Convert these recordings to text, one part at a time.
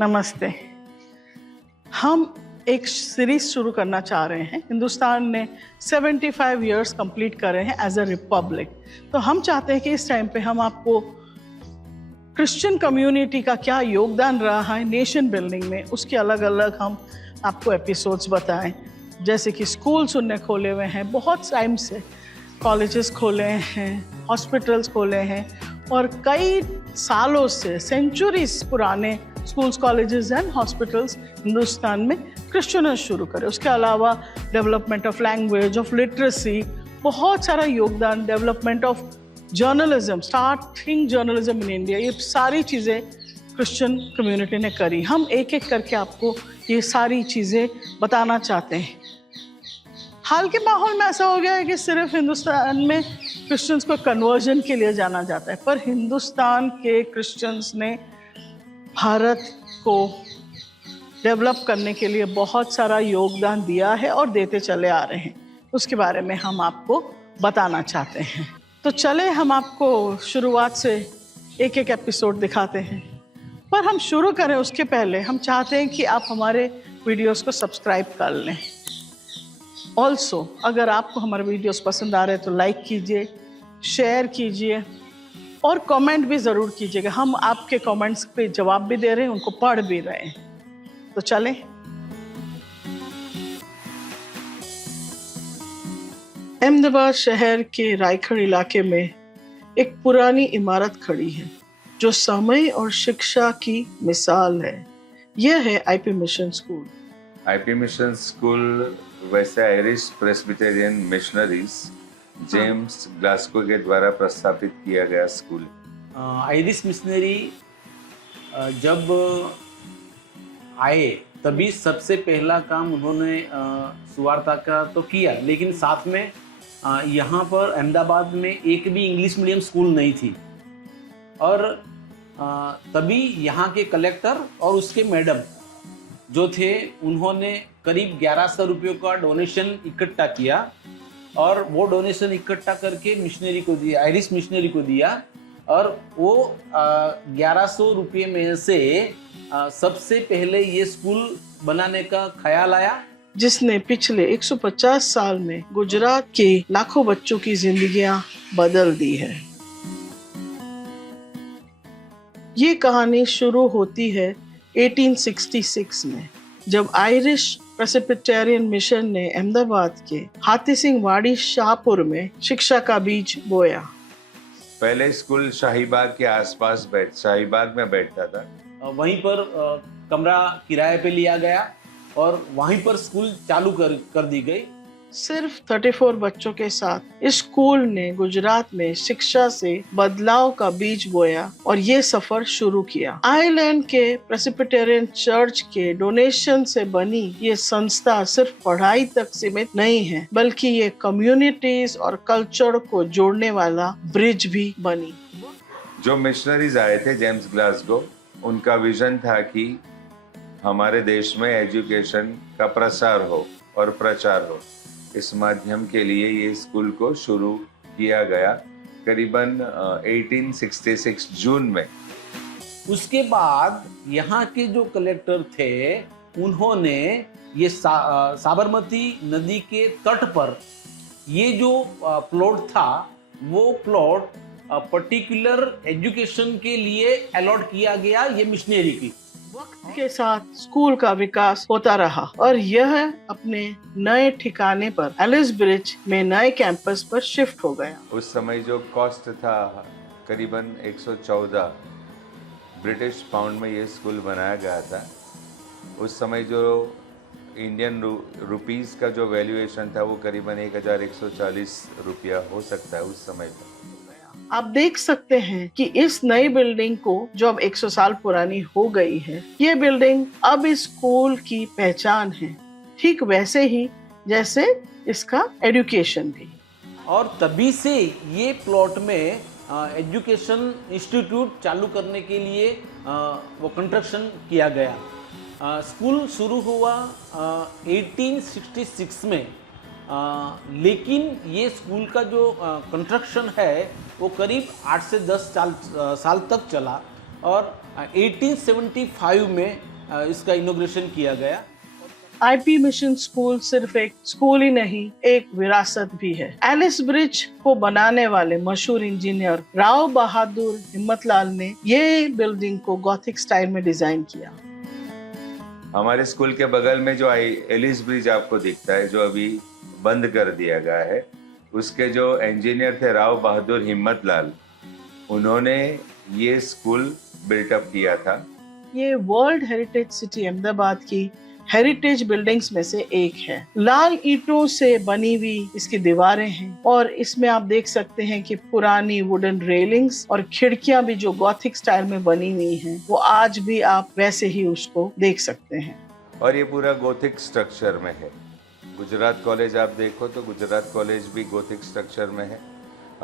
नमस्ते। हम एक सीरीज शुरू करना चाह रहे हैं। हिंदुस्तान ने 75 इयर्स कंप्लीट करे हैं एज अ रिपब्लिक। तो हम चाहते हैं कि इस टाइम पे हम आपको क्रिश्चियन कम्युनिटी का क्या योगदान रहा है नेशन बिल्डिंग में, उसके अलग अलग हम आपको एपिसोड्स बताएं। जैसे कि स्कूल्स उनने खोले हुए हैं बहुत टाइम से, कॉलेजेस खोले हैं, हॉस्पिटल्स खोले हैं और कई सालों से सेंचुरीज पुराने schools, colleges and hospitals Hindustan में क्रिश्चियन शुरू करे। उसके अलावा development of language, of literacy, बहुत सारा योगदान, development of journalism, starting journalism in India, ये सारी चीज़ें क्रिश्चियन कम्युनिटी ने करी। हम एक एक करके आपको ये सारी चीज़ें बताना चाहते हैं। हाल के माहौल में ऐसा हो गया है कि सिर्फ हिंदुस्तान में क्रिश्चियंस को कन्वर्जन के लिए जाना जाता है, पर हिंदुस्तान के क्रिश्चियंस ने भारत को डेवलप करने के लिए बहुत सारा योगदान दिया है और देते चले आ रहे हैं। उसके बारे में हम आपको बताना चाहते हैं। तो चले हम आपको शुरुआत से एक एक एपिसोड दिखाते हैं। पर हम शुरू करें उसके पहले हम चाहते हैं कि आप हमारे वीडियोस को सब्सक्राइब कर लें। ऑल्सो अगर आपको हमारे वीडियोस पसंद आ रहे हैं तो लाइक कीजिए, शेयर कीजिए और कमेंट भी ज़रूर कीजिएगा। हम आपके कमेंट्स पे जवाब भी दे रहे हैं, उनको पढ़ भी रहे हैं। तो चलें। अहमदाबाद शहर के रायगढ़ इलाके में एक पुरानी इमारत खड़ी है जो समय और शिक्षा की मिसाल है। यह है IP mission school. IP mission school वैसे Irish Presbyterian missionaries James Glasgow के द्वारा प्रस्तावित किया गया स्कूल। आयरिश मिशनरी जब आए तभी सबसे पहला काम उन्होंने सुवार्ता का तो किया, लेकिन साथ में यहाँ पर अहमदाबाद में एक भी इंग्लिश मीडियम स्कूल नहीं थी। और तभी यहाँ के कलेक्टर और उसके मैडम जो थे उन्होंने करीब 1100 रुपयों का डोनेशन इकट्ठा किया और वो डोनेशन इकट्ठा करके मिशनरी को दिया, आयरिश मिशनरी को दिया। और वो 1100 रुपये में से सबसे पहले ये स्कूल बनाने का ख्याल आया, जिसने पिछले 150 साल में गुजरात के लाखों बच्चों की जिंदगियां बदल दी है। ये कहानी शुरू होती है 1866 में, जब आयरिश प्रेस्बिटेरियन मिशन ने अहमदाबाद के हाथी सिंह वाड़ी शाहपुर में शिक्षा का बीज बोया। पहले स्कूल शाहीबाग के आसपास शाहीबाग में बैठता था। वहीं पर कमरा किराए पे लिया गया और वहीं पर स्कूल चालू कर दी गई। सिर्फ 34 बच्चों के साथ इस स्कूल ने गुजरात में शिक्षा से बदलाव का बीज बोया और ये सफर शुरू किया। आयरलैंड के प्रेस्बिटेरियन चर्च के डोनेशन से बनी ये संस्था सिर्फ पढ़ाई तक सीमित नहीं है, बल्कि ये कम्युनिटीज और कल्चर को जोड़ने वाला ब्रिज भी बनी। जो मिशनरीज आए थे जेम्स ग्लासगो, उनका विजन था कि हमारे देश में एजुकेशन का प्रसार हो और प्रचार हो। इस माध्यम के लिए ये स्कूल को शुरू किया गया करीबन 1866 जून में। उसके बाद यहाँ के जो कलेक्टर थे उन्होंने ये साबरमती नदी के तट पर ये जो प्लॉट था वो प्लॉट पर्टिकुलर एजुकेशन के लिए अलॉट किया गया ये मिशनरी की। वक्त के साथ स्कूल का विकास होता रहा और यह अपने नए ठिकाने पर एलिस ब्रिज में नए कैंपस पर शिफ्ट हो गया। उस समय जो कॉस्ट था करीबन 114 ब्रिटिश पाउंड में ये स्कूल बनाया गया था। उस समय जो इंडियन रुपीस का जो वैल्यूएशन था वो करीबन 1140 रुपया हो सकता है उस समय पर। आप देख सकते हैं कि इस नई बिल्डिंग को जो अब 100 साल पुरानी हो गई है, ये बिल्डिंग अब इस स्कूल की पहचान है, ठीक वैसे ही जैसे इसका एजुकेशन भी। और तभी से ये प्लॉट में एजुकेशन इंस्टीट्यूट चालू करने के लिए वो कंस्ट्रक्शन किया गया। स्कूल शुरू हुआ 1866 में, लेकिन ये स्कूल का जो कंस्ट्रक्शन है वो करीब 8 से 10 साल तक चला और 1875 में इसका इनॉग्रेशन किया गया। आईपी मिशन स्कूल सिर्फ एक स्कूल ही नहीं, एक विरासत भी है। एलिस ब्रिज को बनाने वाले मशहूर इंजीनियर राव बहादुर हिम्मतलाल ने ये बिल्डिंग को गॉथिक स्टाइल में डिजाइन किया। हमारे स्कूल के बगल में जो एलिस ब्रिज आपको दिखता है, जो अभी बंद कर दिया गया है, उसके जो इंजीनियर थे राव बहादुर हिम्मतलाल, उन्होंने ये स्कूल बिल्टअप किया था। ये वर्ल्ड हेरिटेज सिटी अहमदाबाद की हेरिटेज बिल्डिंग्स में से एक है। लाल ईंटों से बनी हुई इसकी दीवारें हैं और इसमें आप देख सकते हैं कि पुरानी वुडन रेलिंग्स और खिड़कियां भी जो गॉथिक स्टाइल में बनी हुई हैं, वो आज भी आप वैसे ही उसको देख सकते हैं। और ये पूरा गोथिक स्ट्रक्चर में है। गुजरात कॉलेज आप देखो तो गुजरात कॉलेज भी गोथिक स्ट्रक्चर में है।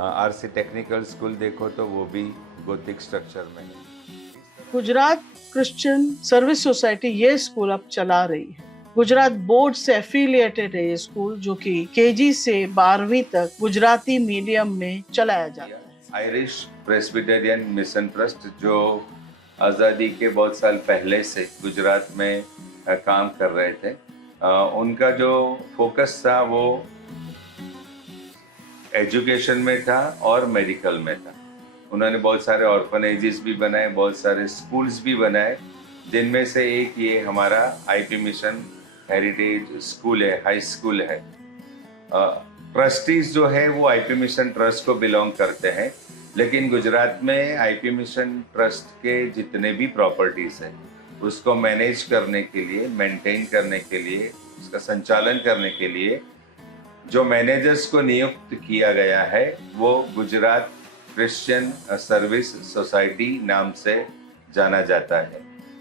आरसी टेक्निकल स्कूल देखो तो वो भी गोथिक स्ट्रक्चर में है। गुजरात क्रिश्चियन सर्विस सोसाइटी ये स्कूल अब चला रही है। गुजरात बोर्ड से एफिलिएटेड है ये स्कूल, जो कि केजी से 12वीं तक गुजराती मीडियम में चलाया जाता है। आयरिश प्रेस्बिटेरियन मिशन ट्रस्ट, जो आज़ादी के बहुत साल पहले से गुजरात में काम कर रहे थे, उनका जो फोकस था वो एजुकेशन में था और मेडिकल में था। उन्होंने बहुत सारे ऑर्फनेजेस भी बनाए, बहुत सारे स्कूल्स भी बनाए, जिनमें से एक ये हमारा आईपी मिशन हेरिटेज स्कूल है, हाई स्कूल है। ट्रस्टीज जो है वो आईपी मिशन ट्रस्ट को बिलोंग करते हैं, लेकिन गुजरात में आईपी मिशन ट्रस्ट के जितने भी प्रॉपर्टीज हैं उसको मैनेज करने के लिए, मेंटेन करने के लिए, उसका संचालन करने के लिए जो मैनेजर्स को नियुक्त किया गया है वो गुजरात क्रिश्चियन सर्विस सोसाइटी नाम से जाना जाता है।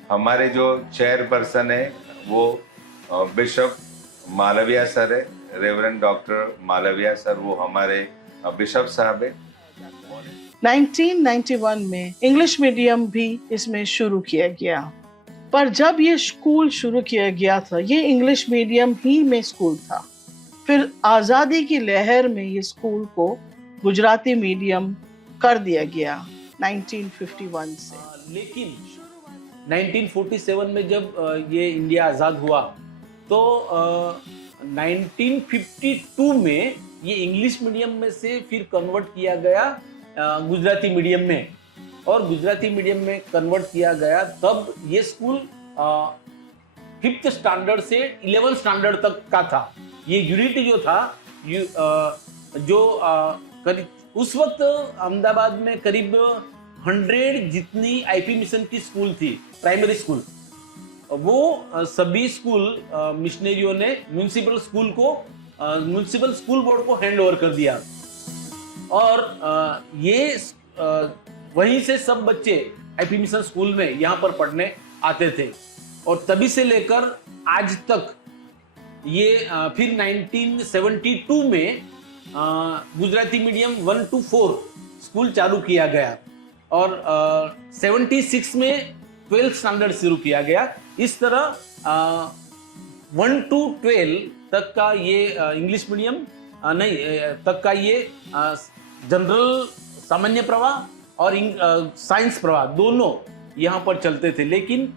हमारे जो चेयरपर्सन है वो बिशप मालविया सर है, रेवरेंड डॉक्टर मालविया सर, वो हमारे बिशप साहब है। 1991 में इंग्लिश मीडियम भी इसमें शुरू किया गया, पर जब ये स्कूल शुरू किया गया था ये इंग्लिश मीडियम ही में स्कूल था। फिर आज़ादी की लहर में ये स्कूल को गुजराती मीडियम कर दिया गया 1951 से। लेकिन 1947 में जब ये इंडिया आज़ाद हुआ तो 1952 में ये इंग्लिश मीडियम में से फिर कन्वर्ट किया गया गुजराती मीडियम में, और गुजराती मीडियम में कन्वर्ट किया गया तब ये स्कूल 5th स्टैंडर्ड से 11th स्टैंडर्ड तक का था। ये यूनिटी जो था करीब उस वक्त अहमदाबाद में करीब 100 जितनी आईपी मिशन की स्कूल थी, प्राइमरी स्कूल, वो सभी स्कूल मिशनरियों ने म्यूनिसिपल स्कूल बोर्ड को हैंड ओवर कर दिया, और ये वहीं से सब बच्चे आईपी मिशन स्कूल में यहाँ पर पढ़ने आते थे। और तभी से लेकर आज तक ये फिर 1972 में गुजराती मीडियम 1 to 4 स्कूल चालू किया गया, और 76 में 12th स्टैंडर्ड शुरू किया गया। इस तरह 1 to 12 तक का ये इंग्लिश मीडियम तक का ये जनरल सामान्य प्रवाह और साइंस प्रवाह दोनों यहाँ पर चलते थे। लेकिन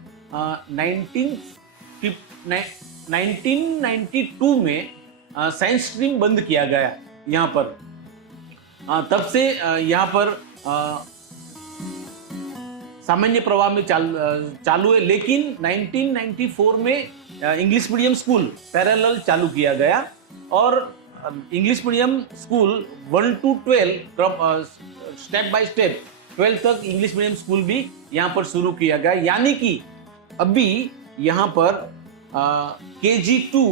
1992 में साइंस स्ट्रीम बंद किया गया यहाँ पर। तब से यहाँ पर सामान्य प्रवाह में चालू है। लेकिन 1994 में इंग्लिश मीडियम स्कूल पैरेलल चालू किया गया, और English medium school 1 to 12 step by step 12 तक इंग्लिश मीडियम स्कूल भी यहाँ पर शुरू किया गया। यानी कि अभी यहाँ पर KG to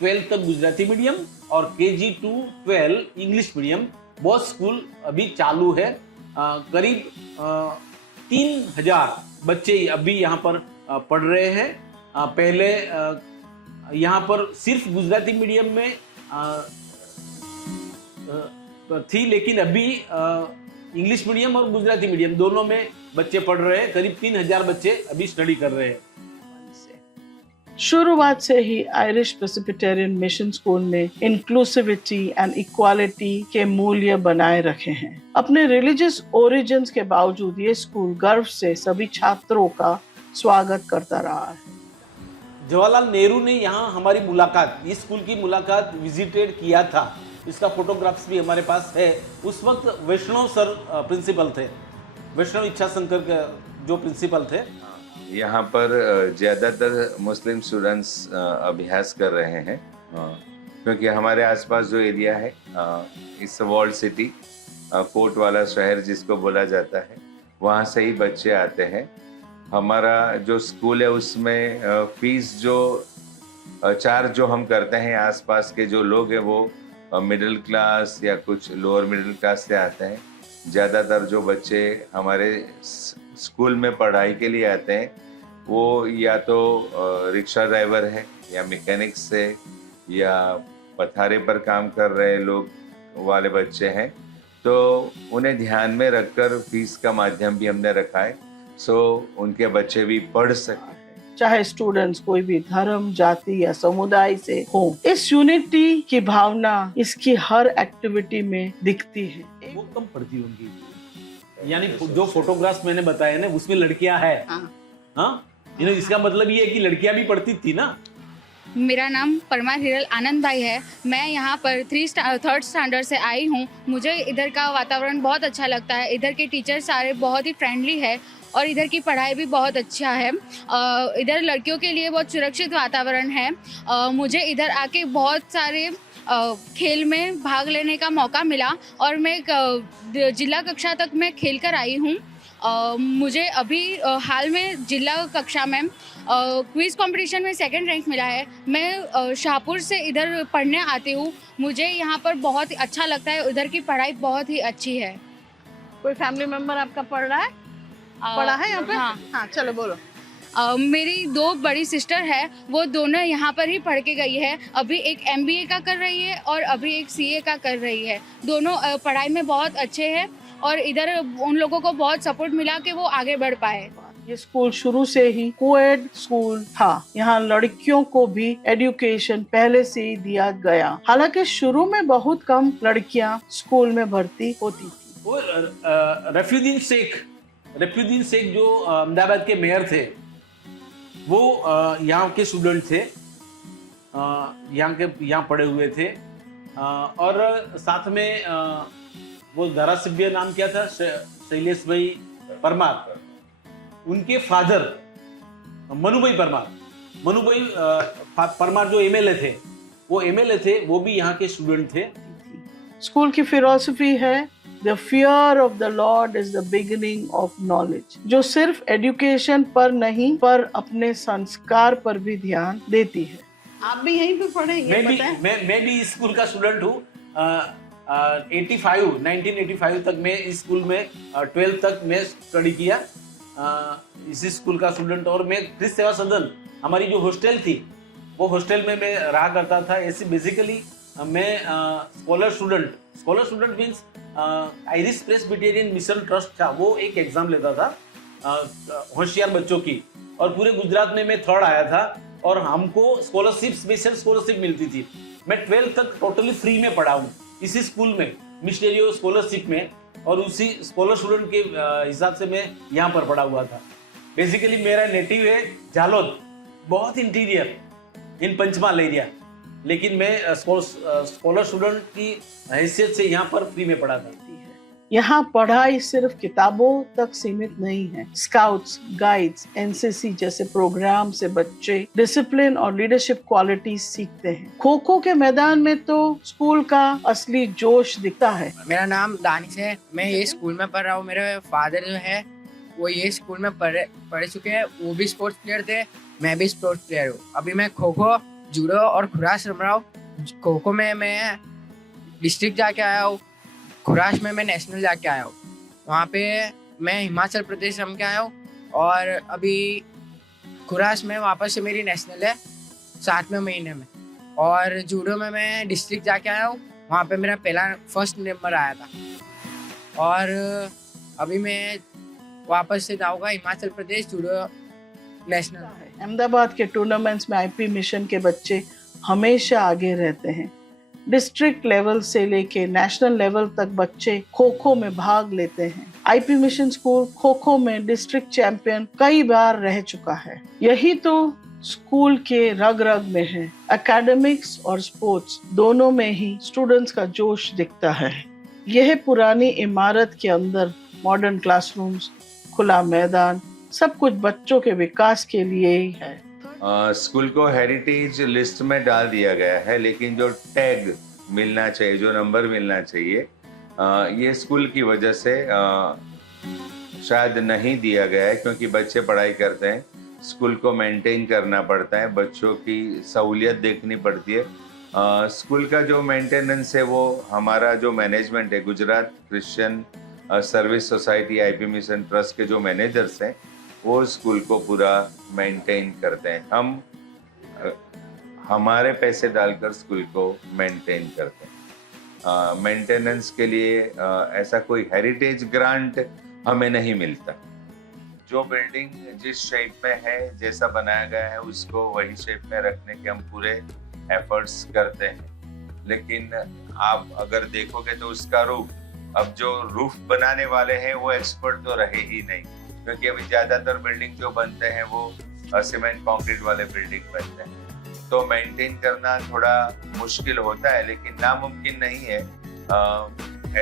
12 तक गुजराती मीडियम और KG to 12 इंग्लिश मीडियम बहुत स्कूल अभी चालू है। करीब 3000 बच्चे अभी यहाँ पर पढ़ रहे हैं। पहले यहाँ पर सिर्फ गुजराती मीडियम में थी, लेकिन अभी इंग्लिश मीडियम और गुजराती मीडियम दोनों में बच्चे पढ़ रहे हैं। करीब 3000 बच्चे अभी स्टडी कर रहे हैं। शुरुआत से ही आयरिश प्रेसिबिटेरियन मिशन स्कूल ने इंक्लूसिविटी एंड इक्वालिटी के मूल्य बनाए रखे हैं। अपने रिलीजियस ओरिजिन्स के बावजूद ये स्कूल गर्व से सभी छात्रों का स्वागत करता रहा है। जवाहरलाल नेहरू ने यहाँ हमारी मुलाकात, इस स्कूल की मुलाकात विजिटेड किया था, इसका फोटोग्राफ्स भी हमारे पास है। उस वक्त वैष्णव सर प्रिंसिपल थे, वैष्णव इच्छा शंकर के जो प्रिंसिपल थे। यहाँ पर ज़्यादातर मुस्लिम स्टूडेंट्स अभ्यास कर रहे हैं, क्योंकि हमारे आसपास जो एरिया है इस वॉल्ड सिटी, कोट वाला शहर जिसको बोला जाता है, वहाँ से ही बच्चे आते हैं। हमारा जो स्कूल है उसमें फीस जो चार्ज जो हम करते हैं, आसपास के जो लोग हैं वो मिडिल क्लास या कुछ लोअर मिडिल क्लास से आते हैं। ज़्यादातर जो बच्चे हमारे स्कूल में पढ़ाई के लिए आते हैं वो या तो रिक्शा ड्राइवर है या मैकेनिक्स से या पथारे पर काम कर रहे लोग वाले बच्चे हैं, तो उन्हें ध्यान में रखकर फीस का माध्यम भी हमने रखा है, सो उनके बच्चे भी पढ़ सकें, चाहे स्टूडेंट्स कोई भी धर्म, जाति या समुदाय से हो। इस यूनिटी की भावना इसकी हर एक्टिविटी में दिखती है। वो कम पढ़ती होंगी, यानी जो फोटोग्राफ्स मैंने बताए ना उसमें लड़कियां हैं। हाँ, इसका मतलब ये है कि लड़कियां भी पढ़ती थी ना। मेरा नाम परमार हिरल आनंद भाई है। मैं यहाँ पर थर्ड स्टैंडर्ड से आई हूँ। मुझे इधर का वातावरण बहुत अच्छा लगता है। इधर के टीचर सारे बहुत ही फ्रेंडली है और इधर की पढ़ाई भी बहुत अच्छा है। इधर लड़कियों के लिए बहुत सुरक्षित वातावरण है। मुझे इधर आके बहुत सारे खेल में भाग लेने का मौका मिला और मैं जिला कक्षा तक मैं खेल कर आई हूँ। मुझे अभी हाल में जिला कक्षा में क्विज़ कंपटीशन में 2nd रैंक मिला है। मैं शाहपुर से इधर पढ़ने आती हूँ। मुझे यहाँ पर बहुत ही अच्छा लगता है। उधर की पढ़ाई बहुत ही अच्छी है। कोई फैमिली मेंबर आपका पढ़ रहा है? पढ़ा है यहाँ पे? हाँ, चलो बोलो। मेरी 2 बड़ी सिस्टर है, वो दोनों यहाँ पर ही पढ़ के गई है। अभी एक MBA का कर रही है और अभी एक CA का कर रही है। दोनों पढ़ाई में बहुत अच्छे हैं और इधर उन लोगों को बहुत सपोर्ट मिला कि वो आगे बढ़ पाए। ये स्कूल शुरू से ही कोएड स्कूल था। यहाँ लड़कियों को भी एजुकेशन पहले से ही दिया गया। हालांकि शुरू में बहुत कम लड़कियां स्कूल में भर्ती होती थी। वो रफीउद्दीन शेख जो अहमदाबाद के मेयर थे, वो यहाँ के स्टूडेंट थे, यहाँ पढ़े हुए थे। और साथ में वो धारासभ्य नाम क्या था, शैलेश भाई परमार, उनके फादर मनु भाई परमार जो MLA थे, वो भी यहाँ के स्टूडेंट थे। स्कूल की फिलॉसफी है The fear of the Lord is the beginning of knowledge, जो सिर्फ एजुकेशन पर नहीं पर अपने संस्कार पर भी ध्यान देती है। आप भी यहीं पे पढ़े? मैं भी इस स्कूल का स्टूडेंट हूँ। 1985 तक मैं इस स्कूल में 12th तक मैं स्टडी किया, इसी स्कूल का स्टूडेंट। और मैं क्रिस्त सेवा सदन, हमारी जो हॉस्टल थी, वो हॉस्टल में मैं रहा करता था। ऐसे बेसिकली मैं scholar student means Irish Presbyterian mission trust था, वो एक एग्जाम लेता था होशियार बच्चों की, और पूरे गुजरात में मैं 3rd आया था और हमको स्कॉलरशिप, स्पेशल स्कॉलरशिप मिलती थी। मैं 12th तक टोटली फ्री में पढ़ा हूँ इसी स्कूल में, मिशनरी स्कॉलरशिप में, और उसी स्कॉलर स्टूडेंट के हिसाब से मैं यहाँ पर पढ़ा हुआ था। बेसिकली मेरा नेटिव है झालोद, बहुत इंटीरियर इन पंचमहाल एरिया, लेकिन मैं स्कॉलर स्टूडेंट की हैसियत से यहाँ पर फ्री में पढ़ा था। यहाँ पढ़ाई सिर्फ किताबों तक सीमित नहीं है। स्काउट्स, गाइड्स, NCC जैसे प्रोग्राम से बच्चे डिसिप्लिन और लीडरशिप क्वालिटी सीखते हैं। खो खो के मैदान में तो स्कूल का असली जोश दिखता है। मेरा नाम दानिश है, मैं ये स्कूल में पढ़ रहा हूँ। मेरे फादर जो है वो ये स्कूल में पढ़ चुके हैं, वो भी स्पोर्ट्स प्लेयर थे, मैं भी स्पोर्ट्स प्लेयर हूँ। अभी मैं खो खो, जूडो और खुराश रम रहा हूँ। खो खो में मैं डिस्ट्रिक्ट जाके आया हूँ, खुराश में मैं नेशनल जाके आया हूँ। वहाँ पे मैं हिमाचल प्रदेश रम के आया हूँ, और अभी खुराश में वापस से मेरी नेशनल है 7वें महीने में। और जूडो में मैं डिस्ट्रिक्ट जाके आया हूँ, वहाँ पे मेरा फर्स्ट नंबर आया था। और अभी मैं वापस से जाऊँगा हिमाचल प्रदेश जूडो नेशनल। अहमदाबाद के टूर्नामेंट्स में आईपी मिशन के बच्चे हमेशा आगे रहते हैं। डिस्ट्रिक्ट लेवल से लेके नेशनल लेवल तक बच्चे खो खो में भाग लेते हैं। IP mission school kho kho में डिस्ट्रिक्ट चैंपियन कई बार रह चुका है। यही तो स्कूल के रग रग में है। एकेडमिक्स और स्पोर्ट्स दोनों में ही स्टूडेंट्स का जोश दिखता है। यह पुरानी इमारत के अंदर मॉडर्न क्लासरूम्स, खुला मैदान, सब कुछ बच्चों के विकास के लिए ही है। स्कूल को हेरिटेज लिस्ट में डाल दिया गया है, लेकिन जो टैग मिलना चाहिए, जो नंबर मिलना चाहिए, ये स्कूल की वजह से शायद नहीं दिया गया है, क्योंकि बच्चे पढ़ाई करते हैं, स्कूल को मेंटेन करना पड़ता है, बच्चों की सहूलियत देखनी पड़ती है। स्कूल का जो मेंटेनेंस है वो हमारा जो मैनेजमेंट है, Gujarat Christian service society IP mission trust के जो मैनेजर्स हैं, वो स्कूल को पूरा मेंटेन करते हैं। हम हमारे पैसे डालकर स्कूल को मेंटेन करते हैं। मेंटेनेंस के लिए ऐसा कोई हेरिटेज ग्रांट हमें नहीं मिलता। जो बिल्डिंग जिस शेप में है, जैसा बनाया गया है, उसको वही शेप में रखने के हम पूरे एफर्ट्स करते हैं। लेकिन आप अगर देखोगे तो उसका रूफ, अब जो रूफ बनाने वाले हैं वो एक्सपर्ट तो रहे ही नहीं, क्योंकि अभी ज्यादातर बिल्डिंग जो बनते हैं वो सीमेंट कंक्रीट वाले बिल्डिंग बनते हैं, तो मेंटेन करना थोड़ा मुश्किल होता है, लेकिन नामुमकिन नहीं है।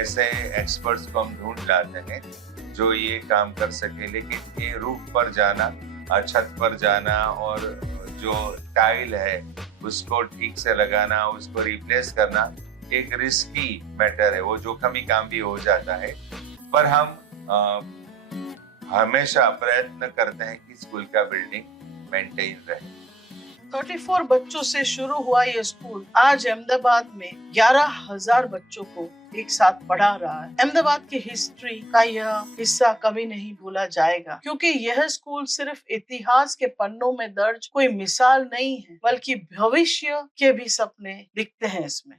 ऐसे एक्सपर्ट्स को हम ढूंढ लाते हैं जो ये काम कर सके। लेकिन ये रूफ पर जाना, छत पर जाना और जो टाइल है उसको ठीक से लगाना, उसको रिप्लेस करना एक रिस्की मैटर है, वो जोखिमी काम भी हो जाता है। पर हम हमेशा प्रयत्न करते हैं कि स्कूल का बिल्डिंग मेंटेन रहे। 34 बच्चों से शुरू हुआ ये स्कूल आज अहमदाबाद में 11,000 बच्चों को एक साथ पढ़ा रहा है। अहमदाबाद की हिस्ट्री का यह हिस्सा कभी नहीं भूला जाएगा, क्योंकि यह स्कूल सिर्फ इतिहास के पन्नों में दर्ज कोई मिसाल नहीं है, बल्कि भविष्य के भी सपने दिखते हैं इसमें।